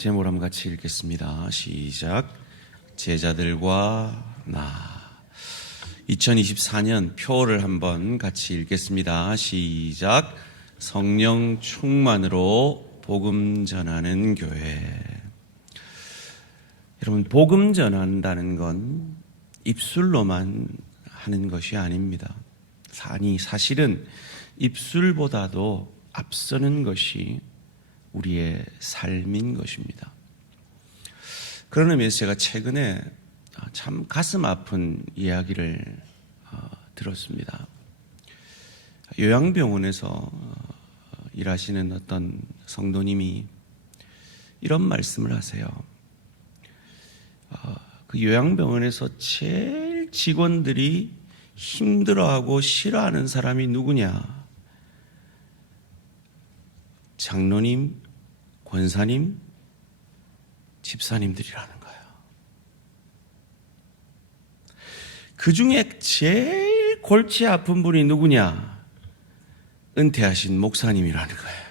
제목을 한번 같이 읽겠습니다. 시작. 제자들과 나. 2024년 표를 한번 같이 읽겠습니다. 시작. 성령 충만으로 복음 전하는 교회. 여러분, 복음 전한다는 건 입술로만 하는 것이 아닙니다. 사실은 입술보다도 앞서는 것이 우리의 삶인 것입니다. 그런 의미에서 제가 최근에 참 가슴 아픈 이야기를 들었습니다. 요양병원에서 일하시는 어떤 성도님이 이런 말씀을 하세요. 그 요양병원에서 제일 직원들이 힘들어하고 싫어하는 사람이 누구냐? 장로님, 권사님, 집사님들이라는 거예요. 그 중에 제일 골치 아픈 분이 누구냐? 은퇴하신 목사님이라는 거예요.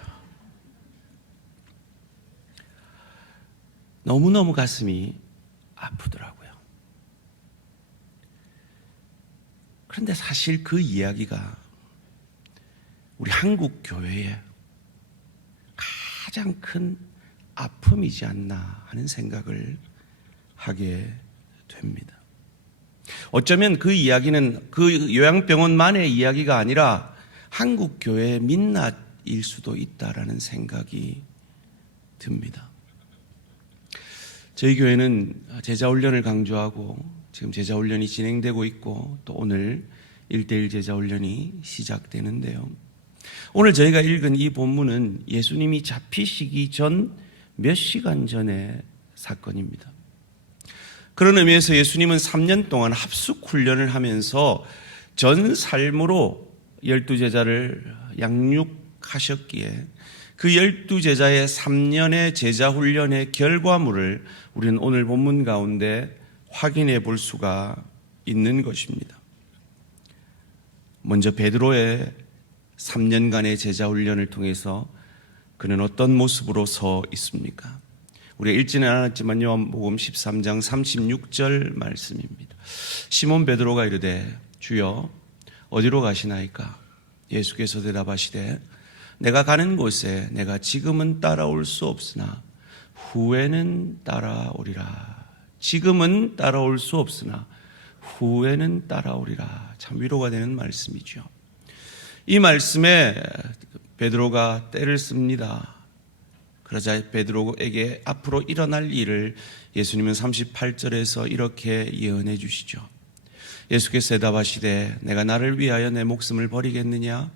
너무너무 가슴이 아프더라고요. 그런데 사실 그 이야기가 우리 한국 교회에 가장 큰 아픔이지 않나 하는 생각을 하게 됩니다. 어쩌면 그 이야기는 그 요양병원만의 이야기가 아니라 한국 교회의 민낯일 수도 있다라는 생각이 듭니다. 저희 교회는 제자훈련을 강조하고 지금 제자훈련이 진행되고 있고 또 오늘 1:1 제자훈련이 시작되는데요. 오늘 저희가 읽은 이 본문은 예수님이 잡히시기 전 몇 시간 전의 사건입니다. 그런 의미에서 예수님은 3년 동안 합숙훈련을 하면서 전 삶으로 12제자를 양육하셨기에 그 12제자의 3년의 제자훈련의 결과물을 우리는 오늘 본문 가운데 확인해 볼 수가 있는 것입니다. 먼저 베드로의 3년간의 제자훈련을 통해서 그는 어떤 모습으로 서 있습니까? 우리가 읽지는 않았지만 요한복음 13장 36절 말씀입니다. 시몬 베드로가 이르되 주여 어디로 가시나이까? 예수께서 대답하시되 내가 가는 곳에 내가 지금은 따라올 수 없으나 후에는 따라오리라. 지금은 따라올 수 없으나 후에는 따라오리라. 참 위로가 되는 말씀이죠. 이 말씀에 베드로가 때를 씁니다. 그러자 베드로에게 앞으로 일어날 일을 예수님은 38절에서 이렇게 예언해 주시죠. 예수께서 대답하시되 내가 나를 위하여 내 목숨을 버리겠느냐?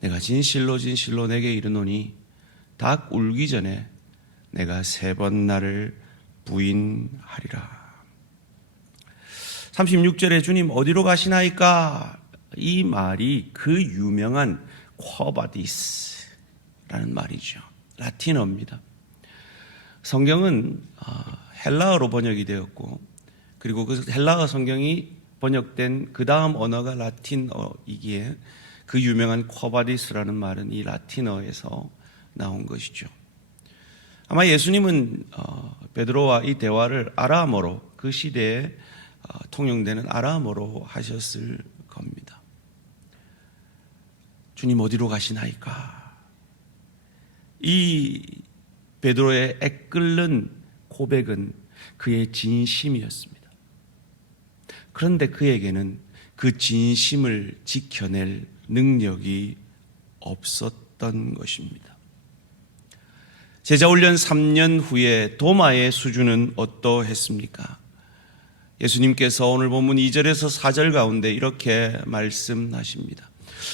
내가 진실로 진실로 내게 이르노니 닭 울기 전에 내가 3번 나를 부인하리라. 36절에 주님 어디로 가시나이까? 이 말이 그 유명한 쿼바디스라는 말이죠. 라틴어입니다. 성경은 헬라어로 번역이 되었고 그리고 그 헬라어 성경이 번역된 그 다음 언어가 라틴어이기에 그 유명한 쿼바디스라는 말은 이 라틴어에서 나온 것이죠. 아마 예수님은 베드로와 이 대화를 아람어로 그 시대에 통용되는 아람어로 하셨을 겁니다. 주님 어디로 가시나이까? 이 베드로의 애끓는 고백은 그의 진심이었습니다. 그런데 그에게는 그 진심을 지켜낼 능력이 없었던 것입니다. 제자훈련 3년 후에 도마의 수준은 어떠했습니까? 예수님께서 오늘 본문 2절에서 4절 가운데 이렇게 말씀하십니다.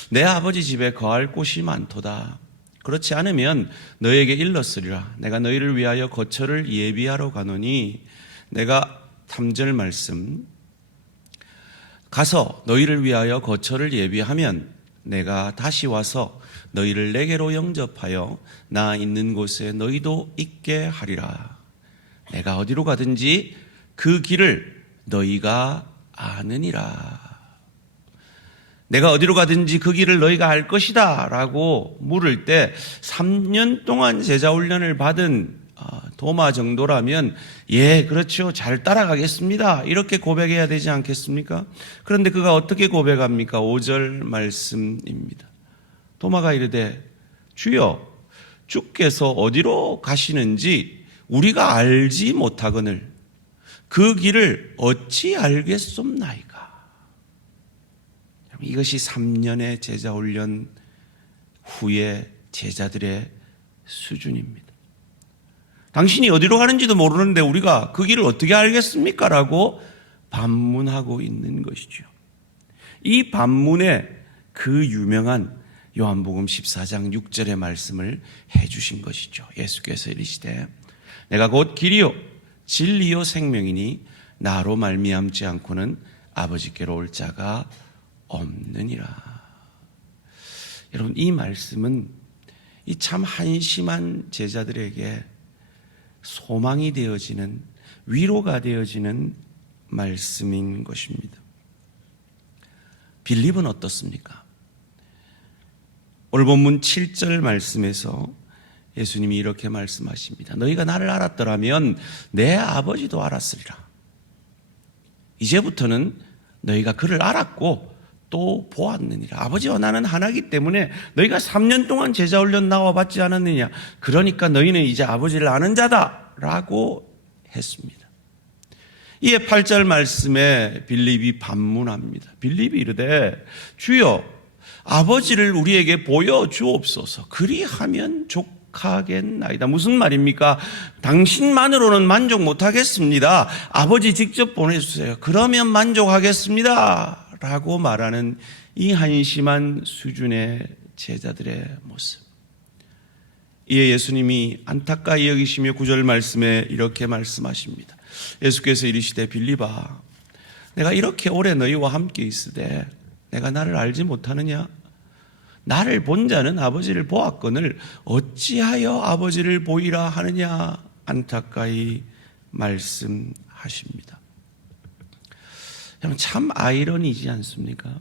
내 아버지 집에 거할 곳이 많도다. 그렇지 않으면 너에게 일렀으리라. 내가 너희를 위하여 거처를 예비하러 가노니 내가 3절 말씀 가서 너희를 위하여 거처를 예비하면 내가 다시 와서 너희를 내게로 영접하여 나 있는 곳에 너희도 있게 하리라. 내가 어디로 가든지 그 길을 너희가 아느니라. 내가 어디로 가든지 그 길을 너희가 알 것이다 라고 물을 때 3년 동안 제자훈련을 받은 도마 정도라면 예, 그렇죠. 잘 따라가겠습니다. 이렇게 고백해야 되지 않겠습니까? 그런데 그가 어떻게 고백합니까? 5절 말씀입니다. 도마가 이르되 주여 주께서 어디로 가시는지 우리가 알지 못하거늘 그 길을 어찌 알겠som나이까. 이것이 3년의 제자 훈련 후에 제자들의 수준입니다. 당신이 어디로 가는지도 모르는데 우리가 그 길을 어떻게 알겠습니까? 라고 반문하고 있는 것이죠. 이 반문에 그 유명한 요한복음 14장 6절의 말씀을 해주신 것이죠. 예수께서 이르시되 내가 곧 길이요 진리요 생명이니 나로 말미암지 않고는 아버지께로 올 자가 없느니라. 여러분, 이 말씀은 이 참 한심한 제자들에게 소망이 되어지는, 위로가 되어지는 말씀인 것입니다. 빌립은 어떻습니까? 오늘 본문 7절 말씀에서 예수님이 이렇게 말씀하십니다. 너희가 나를 알았더라면 내 아버지도 알았으리라. 이제부터는 너희가 그를 알았고 또 보았느니라. 아버지와 나는 하나이기 때문에 너희가 3년 동안 제자 훈련 나와봤지 않았느냐. 그러니까 너희는 이제 아버지를 아는 자다라고 했습니다. 이에 8절 말씀에 빌립이 반문합니다. 빌립이 이르되 주여 아버지를 우리에게 보여주옵소서. 그리하면 족하겠나이다. 무슨 말입니까? 당신만으로는 만족 못하겠습니다. 아버지 직접 보내주세요. 그러면 만족하겠습니다. 라고 말하는 이 한심한 수준의 제자들의 모습. 이에 예수님이 안타까이 여기시며 9절 말씀에 이렇게 말씀하십니다. 예수께서 이르시되 빌립아 내가 이렇게 오래 너희와 함께 있으되 내가 나를 알지 못하느냐? 나를 본 자는 아버지를 보았거늘 어찌하여 아버지를 보이라 하느냐? 안타까이 말씀하십니다. 여러분, 참 아이러니지 않습니까?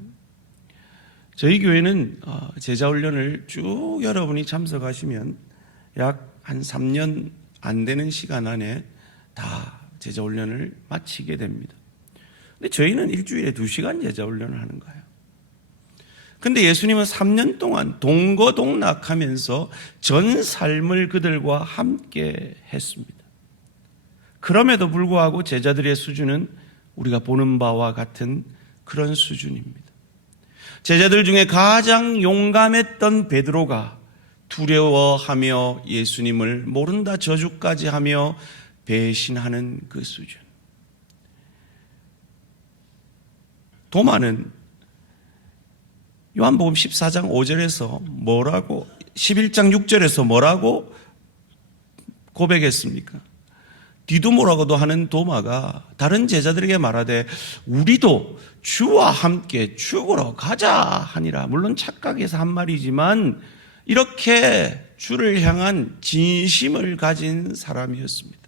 저희 교회는 제자훈련을 쭉 여러분이 참석하시면 약 한 3년 안 되는 시간 안에 다 제자훈련을 마치게 됩니다. 근데 저희는 일주일에 2시간 제자훈련을 하는 거예요. 근데 예수님은 3년 동안 동거동락하면서 전 삶을 그들과 함께 했습니다. 그럼에도 불구하고 제자들의 수준은 우리가 보는 바와 같은 그런 수준입니다. 제자들 중에 가장 용감했던 베드로가 두려워하며 예수님을 모른다 저주까지 하며 배신하는 그 수준. 도마는 요한복음 14장 5절에서 뭐라고 11장 6절에서 뭐라고 고백했습니까? 디두모라고도 하는 도마가 다른 제자들에게 말하되 우리도 주와 함께 죽으러 가자 하니라. 물론 착각해서 한 말이지만 이렇게 주를 향한 진심을 가진 사람이었습니다.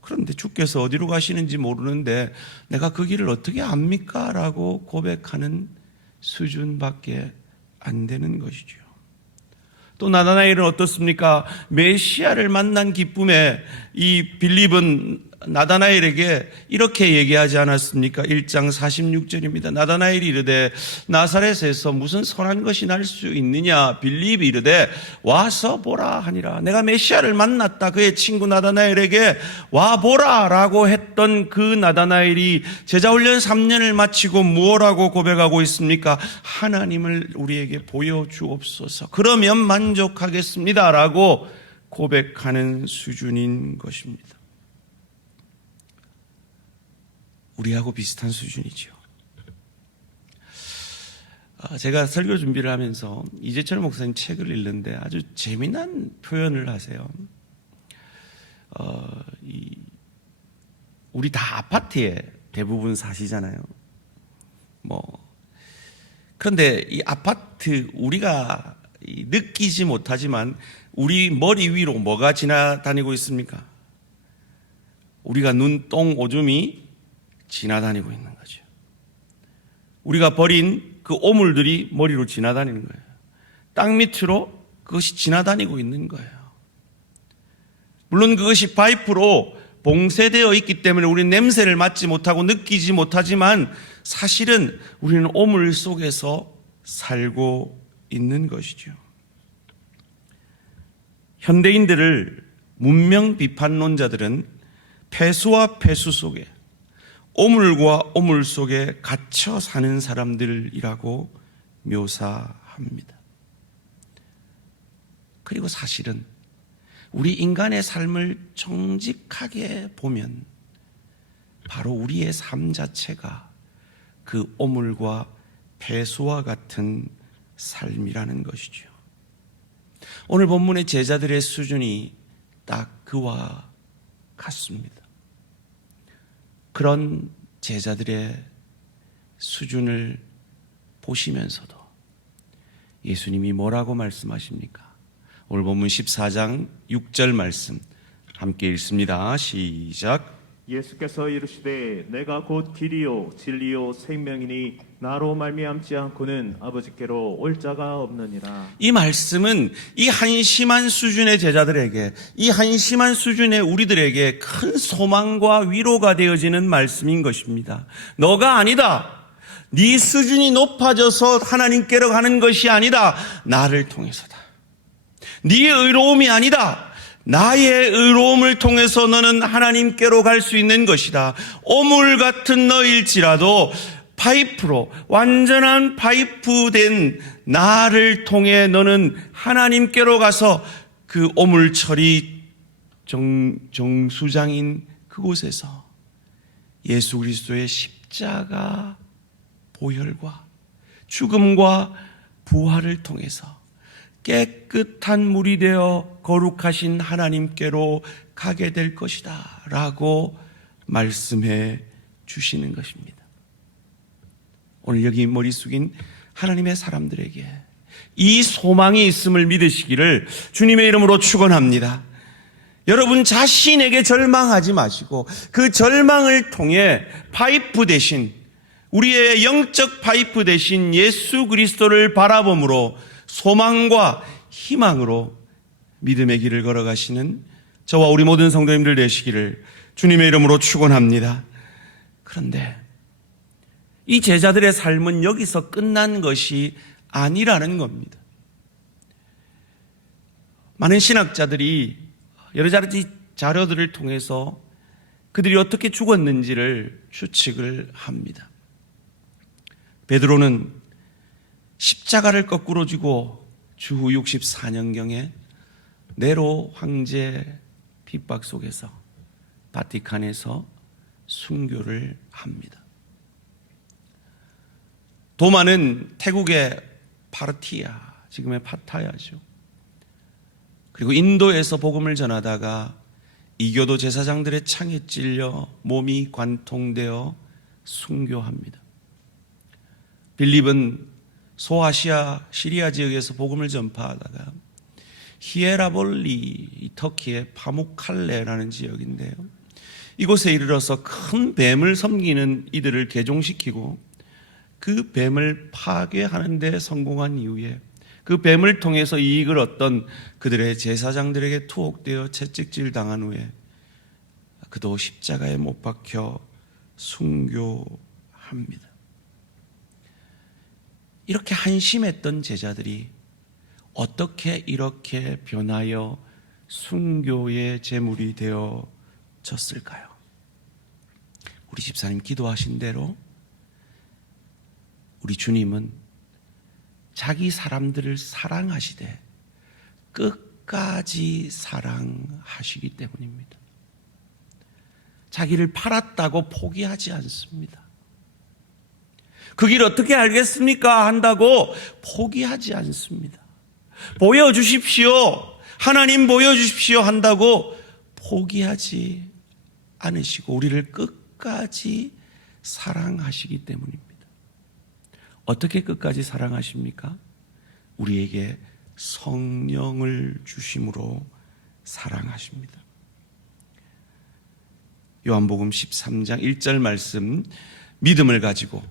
그런데 주께서 어디로 가시는지 모르는데 내가 그 길을 어떻게 압니까? 라고 고백하는 수준밖에 안 되는 것이죠. 또 나다나엘은 어떻습니까? 메시아를 만난 기쁨에 이 빌립은 나다나엘에게 이렇게 얘기하지 않았습니까? 1장 46절입니다. 나다나엘이 이르되 나사렛에서 무슨 선한 것이 날 수 있느냐? 빌립이 이르되 와서 보라 하니라. 내가 메시아를 만났다. 그의 친구 나다나엘에게 와 보라 라고 했던 그 나다나엘이 제자훈련 3년을 마치고 무엇라고 고백하고 있습니까? 하나님을 우리에게 보여주옵소서. 그러면 만족하겠습니다 라고 고백하는 수준인 것입니다. 우리하고 비슷한 수준이죠. 제가 설교 준비를 하면서 이재철 목사님 책을 읽는데 아주 재미난 표현을 하세요. 우리 다 아파트에 대부분 사시잖아요. 그런데 이 아파트 우리가 느끼지 못하지만 우리 머리 위로 뭐가 지나다니고 있습니까? 우리가 눈동 오줌이 지나다니고 있는 거죠. 우리가 버린 그 오물들이 머리로 지나다니는 거예요. 땅 밑으로 그것이 지나다니고 있는 거예요. 물론 그것이 파이프로 봉쇄되어 있기 때문에 우리는 냄새를 맡지 못하고 느끼지 못하지만 사실은 우리는 오물 속에서 살고 있는 것이죠. 현대인들을 문명 비판론자들은 폐수와 폐수 속에, 오물과 오물 속에 갇혀 사는 사람들이라고 묘사합니다. 그리고 사실은 우리 인간의 삶을 정직하게 보면 바로 우리의 삶 자체가 그 오물과 폐수와 같은 삶이라는 것이죠. 오늘 본문의 제자들의 수준이 딱 그와 같습니다. 그런 제자들의 수준을 보시면서도 예수님이 뭐라고 말씀하십니까? 오늘 본문 14장 6절 말씀 함께 읽습니다. 시작. 예수께서 이르시되 내가 곧 길이요 진리요 생명이니 나로 말미암지 않고는 아버지께로 올 자가 없느니라. 이 말씀은 이 한심한 수준의 제자들에게, 이 한심한 수준의 우리들에게 큰 소망과 위로가 되어지는 말씀인 것입니다. 너가 아니다. 네 수준이 높아져서 하나님께로 가는 것이 아니다. 나를 통해서다. 네 의로움이 아니다. 나의 의로움을 통해서 너는 하나님께로 갈 수 있는 것이다. 오물 같은 너일지라도 파이프로, 완전한 파이프된 나를 통해 너는 하나님께로 가서 그 오물처리 정수장인 그곳에서 예수 그리스도의 십자가 보혈과 죽음과 부활을 통해서 깨끗한 물이 되어 거룩하신 하나님께로 가게 될 것이다 라고 말씀해 주시는 것입니다. 오늘 여기 머리 숙인 하나님의 사람들에게 이 소망이 있음을 믿으시기를 주님의 이름으로 축원합니다. 여러분 자신에게 절망하지 마시고 그 절망을 통해 파이프 대신, 우리의 영적 파이프 대신 예수 그리스도를 바라봄으로 소망과 희망으로 믿음의 길을 걸어가시는 저와 우리 모든 성도님들 되시기를 주님의 이름으로 축원합니다. 그런데 이 제자들의 삶은 여기서 끝난 것이 아니라는 겁니다. 많은 신학자들이 여러 가지 자료들을 통해서 그들이 어떻게 죽었는지를 추측을 합니다. 베드로는 십자가를 거꾸로 지고 주후 64년경에 네로 황제 핍박 속에서 바티칸에서 순교를 합니다. 도마는 태국의 파르티아, 지금의 파타야죠. 그리고 인도에서 복음을 전하다가 이교도 제사장들의 창에 찔려 몸이 관통되어 순교합니다. 빌립은 소아시아 시리아 지역에서 복음을 전파하다가 히에라볼리, 터키의 파묵칼레라는 지역인데요, 이곳에 이르러서 큰 뱀을 섬기는 이들을 개종시키고 그 뱀을 파괴하는 데 성공한 이후에 그 뱀을 통해서 이익을 얻던 그들의 제사장들에게 투옥되어 채찍질 당한 후에 그도 십자가에 못 박혀 순교합니다. 이렇게 한심했던 제자들이 어떻게 이렇게 변하여 순교의 제물이 되어졌을까요? 우리 집사님 기도하신 대로 우리 주님은 자기 사람들을 사랑하시되 끝까지 사랑하시기 때문입니다. 자기를 팔았다고 포기하지 않습니다. 그 길 어떻게 알겠습니까? 한다고 포기하지 않습니다. 보여주십시오. 하나님 보여주십시오. 한다고 포기하지 않으시고 우리를 끝까지 사랑하시기 때문입니다. 어떻게 끝까지 사랑하십니까? 우리에게 성령을 주심으로 사랑하십니다. 요한복음 13장 1절 말씀, 믿음을 가지고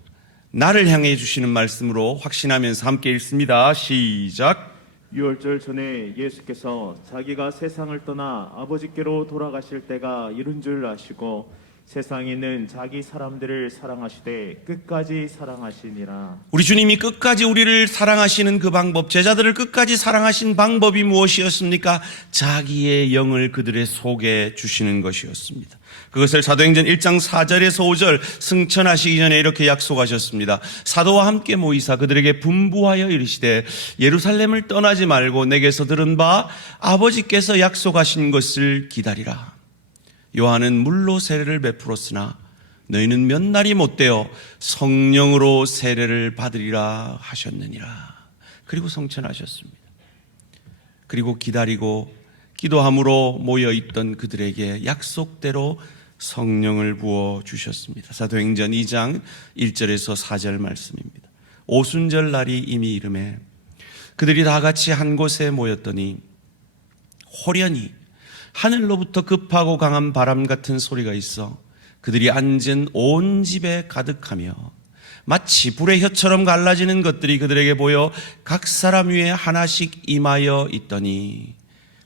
나를 향해 주시는 말씀으로 확신하면서 함께 읽습니다. 시작. 유월절 전에 예수께서 자기가 세상을 떠나 아버지께로 돌아가실 때가 이른 줄 아시고 세상에 있는 자기 사람들을 사랑하시되 끝까지 사랑하시니라. 우리 주님이 끝까지 우리를 사랑하시는 그 방법, 제자들을 끝까지 사랑하신 방법이 무엇이었습니까? 자기의 영을 그들의 속에 주시는 것이었습니다. 그것을 사도행전 1장 4절에서 5절 승천하시기 전에 이렇게 약속하셨습니다. 사도와 함께 모이사 그들에게 분부하여 이르시되 예루살렘을 떠나지 말고 내게서 들은 바 아버지께서 약속하신 것을 기다리라. 요한은 물로 세례를 베풀었으나 너희는 몇 날이 못되어 성령으로 세례를 받으리라 하셨느니라. 그리고 성천하셨습니다. 그리고 기다리고 기도함으로 모여있던 그들에게 약속대로 성령을 부어주셨습니다. 사도행전 2장 1절에서 4절 말씀입니다. 오순절 날이 이미 이름에 그들이 다 같이 한 곳에 모였더니 호련히 하늘로부터 급하고 강한 바람 같은 소리가 있어 그들이 앉은 온 집에 가득하며 마치 불의 혀처럼 갈라지는 것들이 그들에게 보여 각 사람 위에 하나씩 임하여 있더니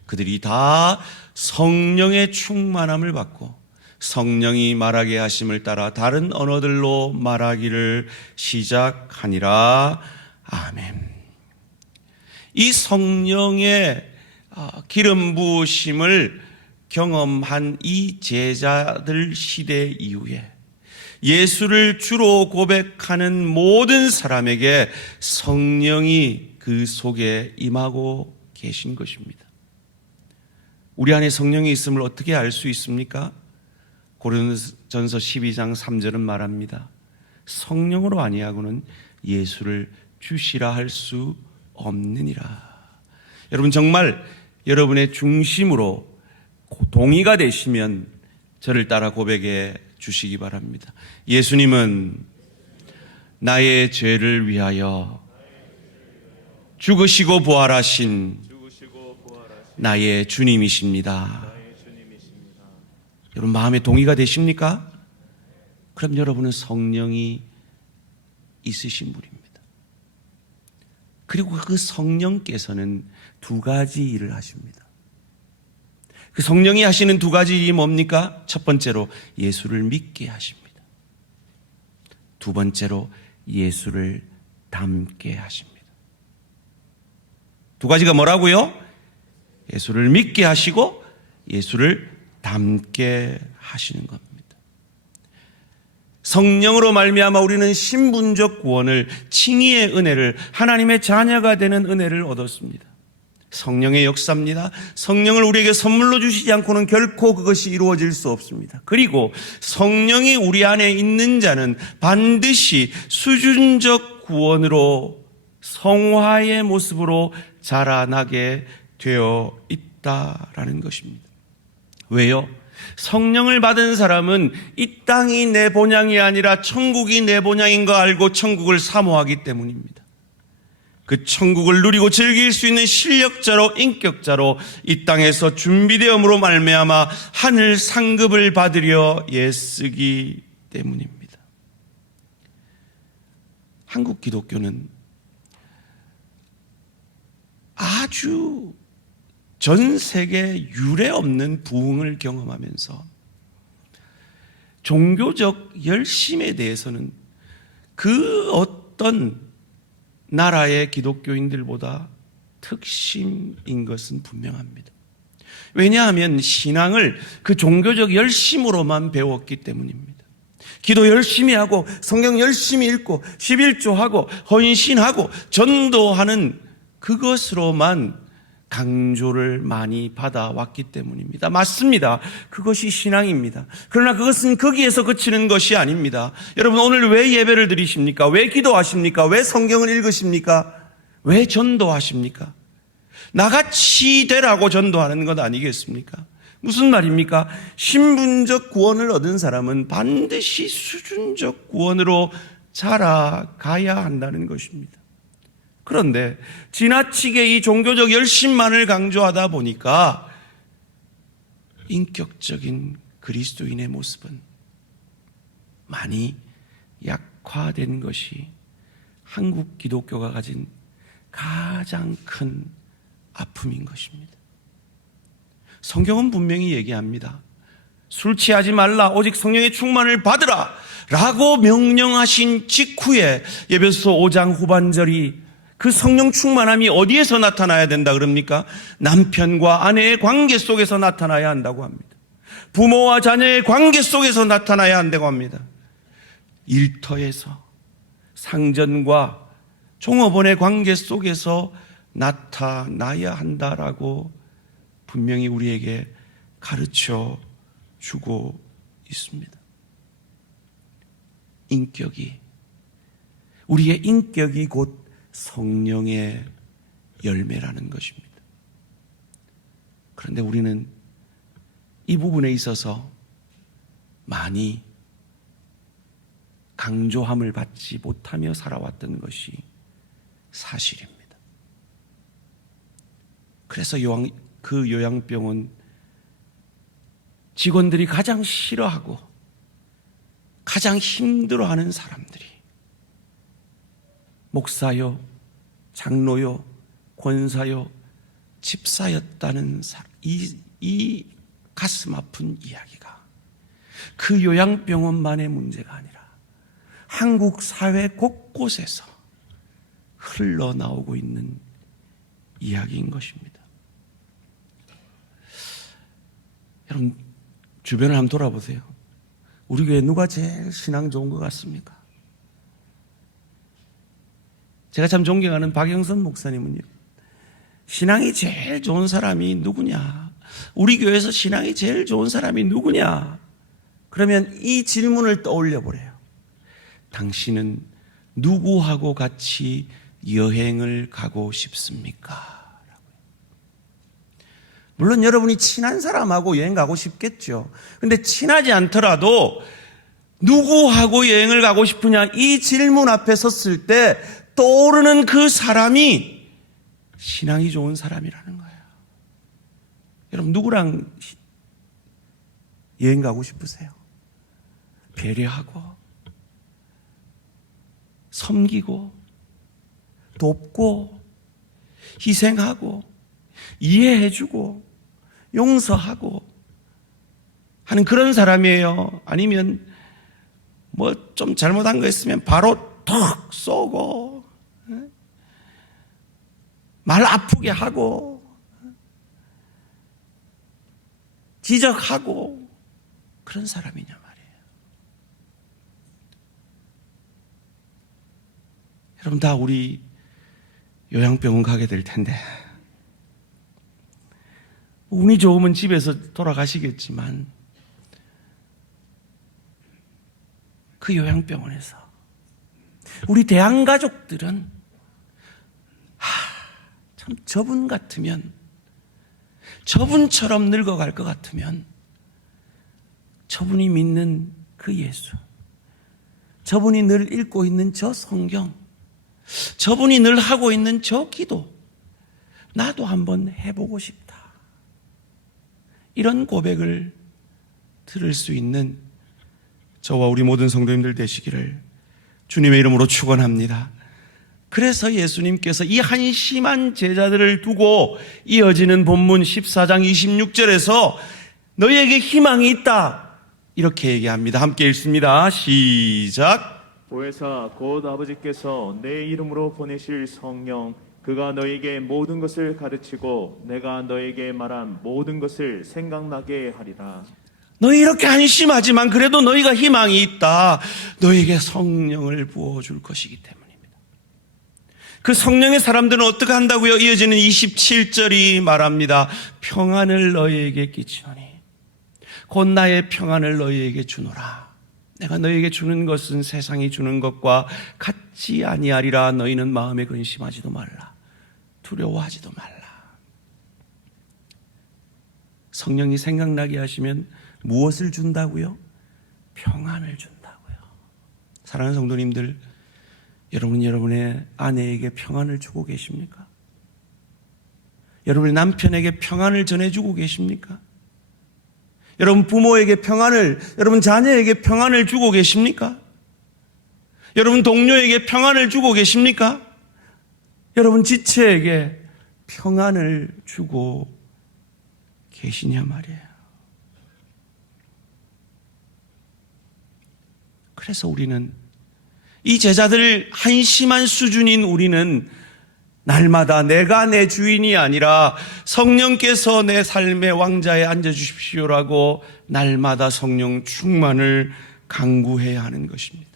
그들이 다 성령의 충만함을 받고 성령이 말하게 하심을 따라 다른 언어들로 말하기를 시작하니라. 아멘. 이 성령의 기름 부으심을 경험한 이 제자들 시대 이후에 예수를 주로 고백하는 모든 사람에게 성령이 그 속에 임하고 계신 것입니다. 우리 안에 성령이 있음을 어떻게 알 수 있습니까? 고린도전서 12장 3절은 말합니다. 성령으로 아니하고는 예수를 주시라 할 수 없느니라. 여러분 정말 여러분의 중심으로 동의가 되시면 저를 따라 고백해 주시기 바랍니다. 예수님은 나의 죄를 위하여 죽으시고 부활하신 나의 주님이십니다. 여러분 마음에 동의가 되십니까? 그럼 여러분은 성령이 있으신 분입니다. 그리고 그 성령께서는 두 가지 일을 하십니다. 그 성령이 하시는 두 가지 일이 뭡니까? 첫 번째로 예수를 믿게 하십니다. 두 번째로 예수를 닮게 하십니다. 두 가지가 뭐라고요? 예수를 믿게 하시고 예수를 닮게 하시는 겁니다. 성령으로 말미암아 우리는 신분적 구원을, 칭의의 은혜를, 하나님의 자녀가 되는 은혜를 얻었습니다. 성령의 역사입니다. 성령을 우리에게 선물로 주시지 않고는 결코 그것이 이루어질 수 없습니다. 그리고 성령이 우리 안에 있는 자는 반드시 수준적 구원으로 성화의 모습으로 자라나게 되어 있다라는 것입니다. 왜요? 성령을 받은 사람은 이 땅이 내 본향이 아니라 천국이 내 본향인 거 알고 천국을 사모하기 때문입니다. 그 천국을 누리고 즐길 수 있는 실력자로, 인격자로 이 땅에서 준비되음으로 말미암아 하늘 상급을 받으려 애쓰기 때문입니다. 한국 기독교는 아주 전 세계 유례 없는 부흥을 경험하면서 종교적 열심에 대해서는 그 어떤 나라의 기독교인들보다 특심인 것은 분명합니다. 왜냐하면 신앙을 그 종교적 열심으로만 배웠기 때문입니다. 기도 열심히 하고 성경 열심히 읽고 11조하고 헌신하고 전도하는 그것으로만 강조를 많이 받아왔기 때문입니다. 맞습니다. 그것이 신앙입니다. 그러나 그것은 거기에서 그치는 것이 아닙니다. 여러분 오늘 왜 예배를 드리십니까? 왜 기도하십니까? 왜 성경을 읽으십니까? 왜 전도하십니까? 나같이 되라고 전도하는 것 아니겠습니까? 무슨 말입니까? 신분적 구원을 얻은 사람은 반드시 수준적 구원으로 자라가야 한다는 것입니다. 그런데 지나치게 이 종교적 열심만을 강조하다 보니까 인격적인 그리스도인의 모습은 많이 약화된 것이 한국 기독교가 가진 가장 큰 아픔인 것입니다. 성경은 분명히 얘기합니다. 술 취하지 말라, 오직 성령의 충만을 받으라 라고 명령하신 직후에 에베소서 5장 후반절이 그 성령 충만함이 어디에서 나타나야 된다 그럽니까? 남편과 아내의 관계 속에서 나타나야 한다고 합니다. 부모와 자녀의 관계 속에서 나타나야 한다고 합니다. 일터에서, 상전과 종업원의 관계 속에서 나타나야 한다라고 분명히 우리에게 가르쳐 주고 있습니다. 우리의 인격이 곧 성령의 열매라는 것입니다. 그런데 우리는 이 부분에 있어서 많이 강조함을 받지 못하며 살아왔던 것이 사실입니다. 그래서 그 요양병원 직원들이 가장 싫어하고 가장 힘들어하는 사람들이 목사요, 장로요, 권사요, 집사였다는 이 가슴 아픈 이야기가 그 요양병원만의 문제가 아니라 한국 사회 곳곳에서 흘러나오고 있는 이야기인 것입니다. 여러분, 주변을 한번 돌아보세요. 우리 교회 누가 제일 신앙 좋은 것 같습니까? 제가 참 존경하는 박영선 목사님은요, 신앙이 제일 좋은 사람이 누구냐? 우리 교회에서 신앙이 제일 좋은 사람이 누구냐? 그러면 이 질문을 떠올려 보래요. 당신은 누구하고 같이 여행을 가고 싶습니까? 물론 여러분이 친한 사람하고 여행 가고 싶겠죠. 근데 친하지 않더라도 누구하고 여행을 가고 싶으냐? 이 질문 앞에 섰을 때 떠오르는 그 사람이 신앙이 좋은 사람이라는 거예요. 여러분, 누구랑 여행 가고 싶으세요? 배려하고 섬기고 돕고 희생하고 이해해주고 용서하고 하는 그런 사람이에요? 아니면 뭐 좀 잘못한 거 있으면 바로 턱 쏘고 말 아프게 하고 지적하고 그런 사람이냐 말이에요. 여러분, 다 우리 요양병원 가게 될 텐데 운이 좋으면 집에서 돌아가시겠지만 그 요양병원에서 우리 대한가족들은 참 저분 같으면, 저분처럼 늙어갈 것 같으면 저분이 믿는 그 예수, 저분이 늘 읽고 있는 저 성경, 저분이 늘 하고 있는 저 기도, 나도 한번 해보고 싶다. 이런 고백을 들을 수 있는 저와 우리 모든 성도님들 되시기를 주님의 이름으로 축원합니다. 그래서 예수님께서 이 한심한 제자들을 두고 이어지는 본문 14장 26절에서 너희에게 희망이 있다 이렇게 얘기합니다. 함께 읽습니다. 시작. 보혜사 곧 아버지께서 내 이름으로 보내실 성령 그가 너에게 모든 것을 가르치고 내가 너에게 말한 모든 것을 생각나게 하리라. 너희 이렇게 한심하지만 그래도 너희가 희망이 있다. 너에게 성령을 부어줄 것이기 때문입니다. 그 성령의 사람들은 어떻게 한다고요? 이어지는 27절이 말합니다. 평안을 너희에게 끼치노니 곧 나의 평안을 너희에게 주노라. 내가 너희에게 주는 것은 세상이 주는 것과 같지 아니하리라. 너희는 마음에 근심하지도 말라. 두려워하지도 말라. 성령이 생각나게 하시면 무엇을 준다고요? 평안을 준다고요. 사랑하는 성도님들, 여러분 여러분의 아내에게 평안을 주고 계십니까? 여러분의 남편에게 평안을 전해주고 계십니까? 여러분 부모에게 평안을, 여러분 자녀에게 평안을 주고 계십니까? 여러분 동료에게 평안을 주고 계십니까? 여러분 지체에게 평안을 주고 계시냐 말이에요. 그래서 우리는 이 제자들 한심한 수준인 우리는 날마다 내가 내 주인이 아니라 성령께서 내 삶의 왕자에 앉아주십시오라고 날마다 성령 충만을 간구해야 하는 것입니다.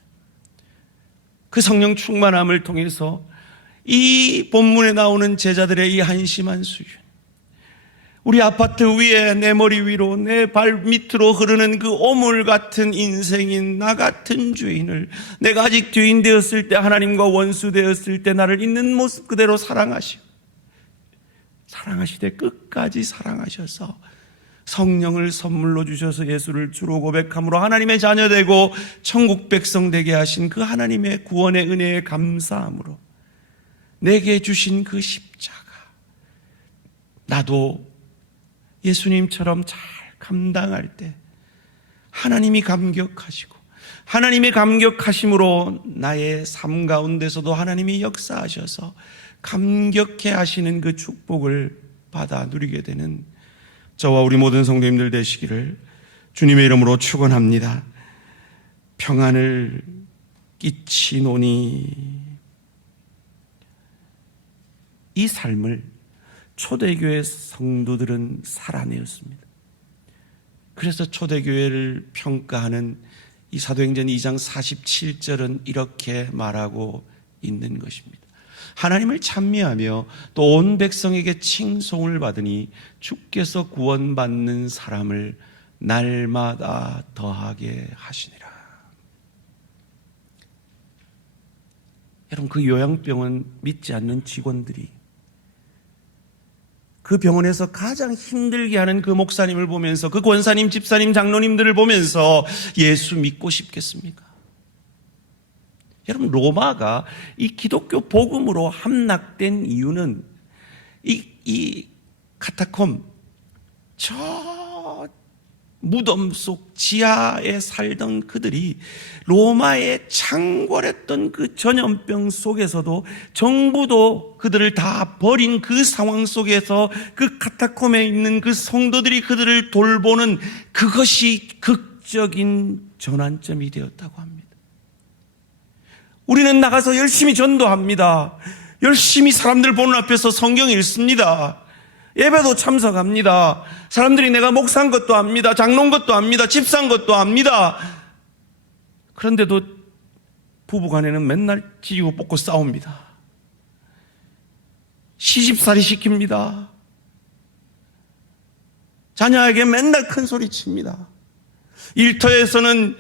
그 성령 충만함을 통해서 이 본문에 나오는 제자들의 이 한심한 수준, 우리 아파트 위에 내 머리 위로 내 발 밑으로 흐르는 그 오물 같은 인생인 나 같은 죄인을 내가 아직 죄인 되었을 때, 하나님과 원수 되었을 때 나를 있는 모습 그대로 사랑하시되 끝까지 사랑하셔서 성령을 선물로 주셔서 예수를 주로 고백함으로 하나님의 자녀되고 천국 백성 되게 하신 그 하나님의 구원의 은혜에 감사함으로 내게 주신 그 십자가, 나도 예수님처럼 잘 감당할 때 하나님이 감격하시고 하나님의 감격하심으로 나의 삶 가운데서도 하나님이 역사하셔서 감격해 하시는 그 축복을 받아 누리게 되는 저와 우리 모든 성도님들 되시기를 주님의 이름으로 축원합니다. 평안을 끼치노니, 이 삶을 초대교회 성도들은 살아내었습니다. 그래서 초대교회를 평가하는 이 사도행전 2장 47절은 이렇게 말하고 있는 것입니다. 하나님을 찬미하며 또 온 백성에게 칭송을 받으니 주께서 구원받는 사람을 날마다 더하게 하시니라. 여러분, 그 요양병원 믿지 않는 직원들이 그 병원에서 가장 힘들게 하는 그 목사님을 보면서, 그 권사님, 집사님, 장로님들을 보면서 예수 믿고 싶겠습니까? 여러분, 로마가 이 기독교 복음으로 함락된 이유는 이 카타콤, 저 무덤 속 지하에 살던 그들이 로마에 창궐했던 그 전염병 속에서도 정부도 그들을 다 버린 그 상황 속에서 그 카타콤에 있는 그 성도들이 그들을 돌보는 그것이 극적인 전환점이 되었다고 합니다. 우리는 나가서 열심히 전도합니다. 열심히 사람들 보는 앞에서 성경 읽습니다. 예배도 참석합니다. 사람들이 내가 목사인 것도 압니다. 장로인 것도 압니다. 집사인 것도 압니다. 그런데도 부부간에는 맨날 찌고 뽑고 싸웁니다. 시집살이 시킵니다. 자녀에게 맨날 큰 소리 칩니다. 일터에서는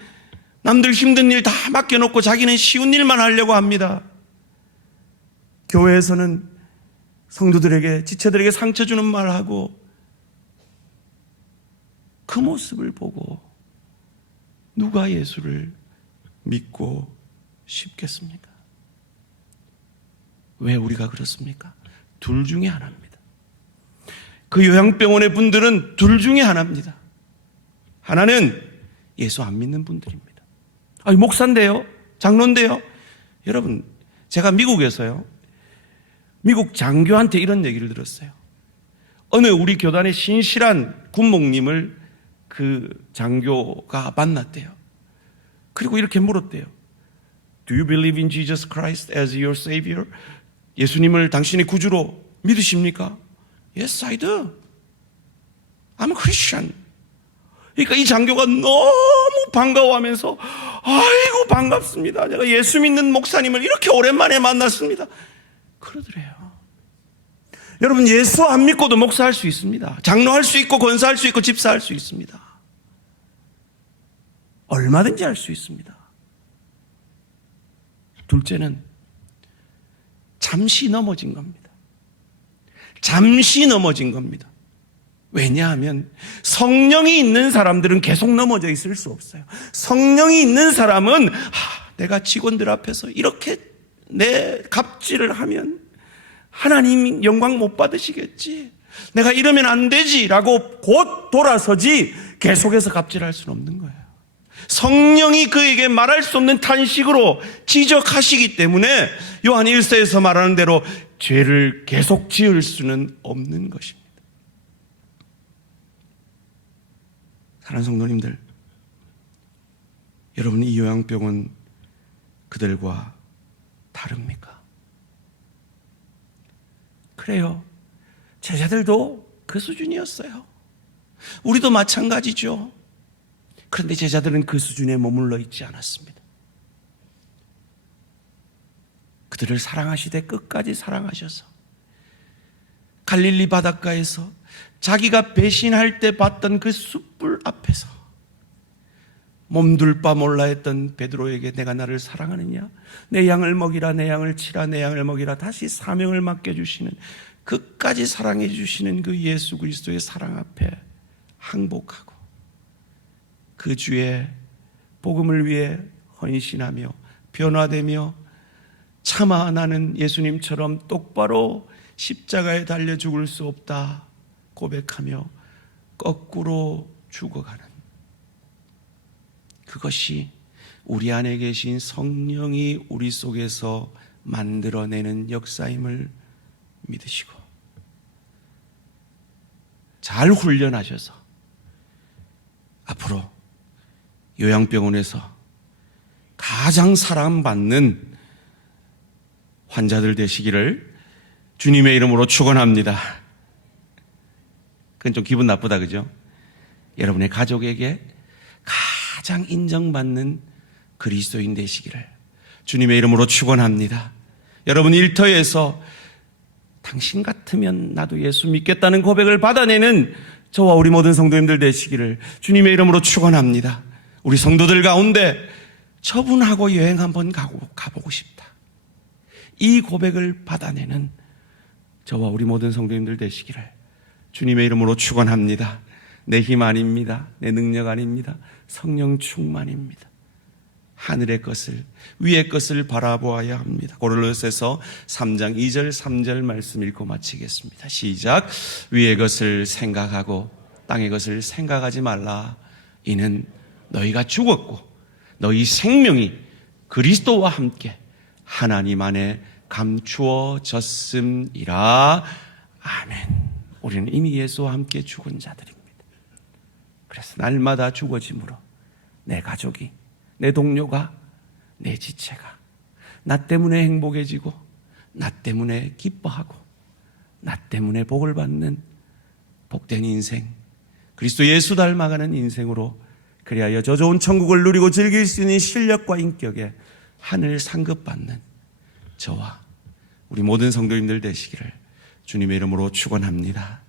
남들 힘든 일 다 맡겨놓고 자기는 쉬운 일만 하려고 합니다. 교회에서는 성도들에게, 지체들에게 상처 주는 말하고, 그 모습을 보고 누가 예수를 믿고 싶겠습니까? 왜 우리가 그렇습니까? 둘 중에 하나입니다. 그 요양병원의 분들은 둘 중에 하나입니다. 하나는 예수 안 믿는 분들입니다. 아니, 목사인데요? 장로인데요? 여러분, 제가 미국에서요, 미국 장교한테 이런 얘기를 들었어요. 어느 우리 교단의 신실한 군목님을 그 장교가 만났대요. 그리고 이렇게 물었대요. Do you believe in Jesus Christ as your Savior? 예수님을 당신의 구주로 믿으십니까? Yes, I do. I'm a Christian. 그러니까 이 장교가 너무 반가워하면서, 아이고 반갑습니다. 제가 예수 믿는 목사님을 이렇게 오랜만에 만났습니다. 그러더래요. 여러분, 예수 안 믿고도 목사할 수 있습니다. 장로할 수 있고 권사할 수 있고 집사할 수 있습니다. 얼마든지 할 수 있습니다. 둘째는 잠시 넘어진 겁니다. 잠시 넘어진 겁니다. 왜냐하면 성령이 있는 사람들은 계속 넘어져 있을 수 없어요. 성령이 있는 사람은 내가 직원들 앞에서 이렇게 내 갑질을 하면 하나님 영광 못 받으시겠지, 내가 이러면 안 되지라고 곧 돌아서지 계속해서 갑질할 수는 없는 거예요. 성령이 그에게 말할 수 없는 탄식으로 지적하시기 때문에 요한 1서에서 말하는 대로 죄를 계속 지을 수는 없는 것입니다. 사랑하는 성도님들, 여러분, 이 요양병은 그들과 다릅니까? 그래요. 제자들도 그 수준이었어요. 우리도 마찬가지죠. 그런데 제자들은 그 수준에 머물러 있지 않았습니다. 그들을 사랑하시되 끝까지 사랑하셔서 갈릴리 바닷가에서 자기가 배신할 때 봤던 그 숯불 앞에서 몸둘 바 몰라 했던 베드로에게 내가 나를 사랑하느냐? 내 양을 먹이라, 내 양을 치라, 내 양을 먹이라. 다시 사명을 맡겨주시는, 끝까지 사랑해 주시는 그 예수 그리스도의 사랑 앞에 항복하고 그 주의 복음을 위해 헌신하며 변화되며 차마 나는 예수님처럼 똑바로 십자가에 달려 죽을 수 없다 고백하며 거꾸로 죽어가는, 그것이 우리 안에 계신 성령이 우리 속에서 만들어내는 역사임을 믿으시고 잘 훈련하셔서 앞으로 요양병원에서 가장 사랑받는 환자들 되시기를 주님의 이름으로 축원합니다. 그건 좀 기분 나쁘다, 그죠? 여러분의 가족에게 가장 인정받는 그리스도인 되시기를 주님의 이름으로 축원합니다. 여러분 일터에서 당신 같으면 나도 예수 믿겠다는 고백을 받아내는 저와 우리 모든 성도님들 되시기를 주님의 이름으로 축원합니다. 우리 성도들 가운데 저분하고 여행 한번 가보고 싶다, 이 고백을 받아내는 저와 우리 모든 성도님들 되시기를 주님의 이름으로 축원합니다. 내 힘 아닙니다. 내 능력 아닙니다. 성령 충만입니다. 하늘의 것을, 위의 것을 바라보아야 합니다. 고린도서에서 3장 2절 3절 말씀 읽고 마치겠습니다. 시작. 위의 것을 생각하고 땅의 것을 생각하지 말라. 이는 너희가 죽었고 너희 생명이 그리스도와 함께 하나님 안에 감추어졌음이라. 아멘. 우리는 이미 예수와 함께 죽은 자들입니다. 그래서 날마다 죽어짐으로 내 가족이, 내 동료가, 내 지체가 나 때문에 행복해지고 나 때문에 기뻐하고 나 때문에 복을 받는 복된 인생, 그리스도 예수 닮아가는 인생으로, 그리하여 저 좋은 천국을 누리고 즐길 수 있는 실력과 인격에 하늘 상급받는 저와 우리 모든 성도님들 되시기를 주님의 이름으로 축원합니다.